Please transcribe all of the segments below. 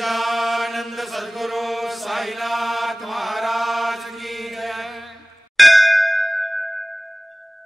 सच्चिदानंद सद्गुरु साईनाथ महाराज की जय।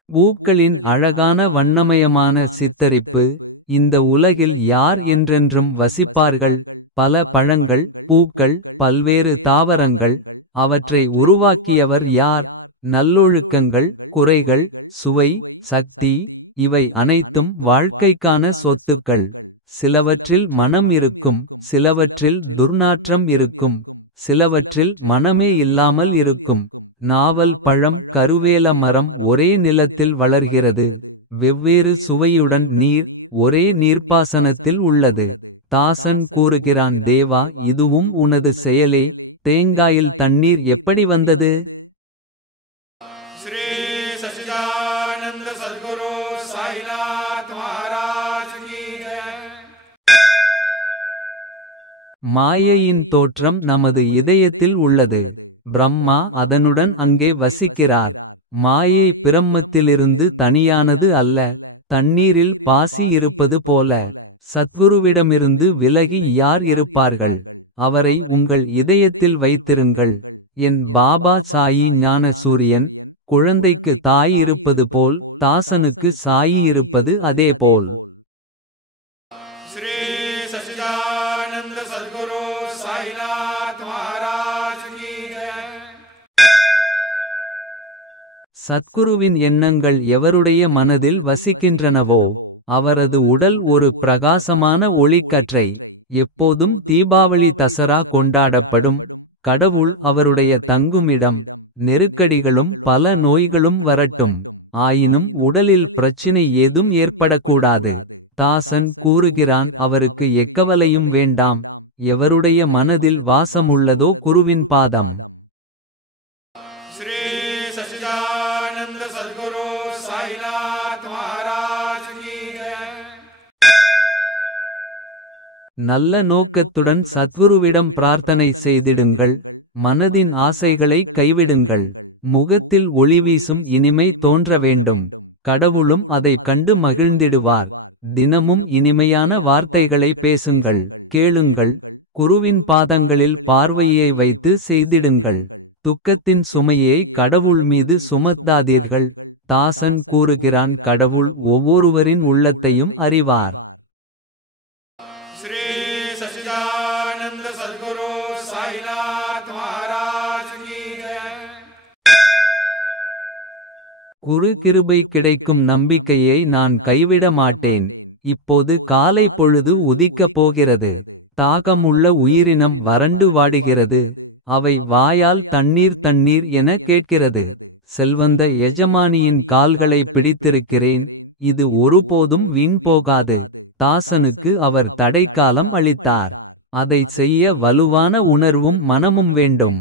பூக்களின் அழகான வண்ணமயமான சித்தரிப்பு. இந்த உலகில் யார் என்றென்றும் வசிப்பார்கள். பல பழங்கள், பூக்கள், பல்வேறு தாவரங்கள். அவற்றை உருவாக்கியவர் யார். நல்லொழுக்கங்கள், குறைகள், சுவை, சக்தி. இவை அனைத்தும் வாழ்க்கைக்கான சொத்துக்கள். சிலவற்றில் மனம் இருக்கும், சிலவற்றில் துர்நாற்றம் இருக்கும். சிலவற்றில் மனமே இல்லாமல் இருக்கும். நாவல் பழம், கருவேல மரம் ஒரே நிலத்தில் வளர்கிறது. வெவ்வேறு சுவையுடன் நீர் ஒரே நீர்ப்பாசனத்தில் உள்ளது. தாசன் கூறுகிறான், தேவா, இதுவும் உனது செயலே. தேங்காயில் தண்ணீர் எப்படி வந்தது. श्री सच्चिदानंद सद्गुरु साईनाथ महाराज की जय। மாயையின் தோற்றம் நமது இதயத்தில் உள்ளது. பிரம்மா அதனுடன் அங்கே வசிக்கிறார். மாயை பிரம்மத்திலிருந்து தனியானது அல்ல. தண்ணீரில் பாசி இருப்பது போல. சத்குருவிடமிருந்து விலகி யார் இருப்பார்கள். அவரை உங்கள் இதயத்தில் வைத்திருங்கள். என் பாபா சாயி ஞான சூரியன். குழந்தைக்கு தாய் இருப்பது போல் தாசனுக்கு சாயி இருப்பது அதேபோல். श्री सच्चिदानंद सद्गुरु साईनाथ महाराज की जय। சத்குருவின் எண்ணங்கள் எவருடைய மனதில் வசிக்கின்றனவோ. அவரது உடல் ஒரு பிரகாசமான ஒளிக்கற்றை. எப்போதும் தீபாவளி தசரா கொண்டாடப்படும். கடவுள் அவருடைய தங்குமிடம். நெருக்கடிகளும் பல நோய்களும் வரட்டும். ஆயினும் உடலில் பிரச்சினை ஏதும் ஏற்படக்கூடாது. தாசன் கூறுகிறான், அவருக்கு எக்கவலையும் வேண்டாம். எவருடைய மனதில் வாசமுள்ளதோ குருவின் பாதம். श्री सच्चिदानंद सद्गुरु साईनाथ महाराज की जय। நல்ல நோக்கத்துடன் சத்குருவிடம் பிரார்த்தனை செய்திடுங்கள். மனதின் ஆசைகளை கைவிடுங்கள். முகத்தில் ஒளிவீசும் இனிமை தோன்ற வேண்டும். கடவுளும் அதைக் கண்டு மகிழ்ந்திடுவார். தினமும் இனிமையான வார்த்தைகளை பேசுங்கள், கேளுங்கள். குருவின் பாதங்களில் பார்வையை வைத்து செய்திடுங்கள். துக்கத்தின் சுமையை கடவுள் மீது சுமத்தாதீர்கள். தாசன் கூறுகிறான், கடவுள் ஒவ்வொருவரின் உள்ளத்தையும் அறிவார். श्री सच्चिदानंद सद्गुरु साईनाथ महाराज की जय। குரு கிருபை கிடைக்கும் நம்பிக்கையை நான் கைவிட மாட்டேன். இப்போது காலை பொழுது உதிக்கப் போகிறது. தாகமுள்ள உயிரினம் வறண்டு வாடுகிறது. அவை வாயால் தண்ணீர் தண்ணீர் என கேட்கிறது. செல்வந்த எஜமானியின் கால்களை பிடித்திருக்கிறேன். இது ஒருபோதும் வீண் போகாது. தாசனுக்கு அவர் தடைக்காலம் அளித்தார். அதைச் செய்ய வலுவான உணர்வும் மனமும் வேண்டும்.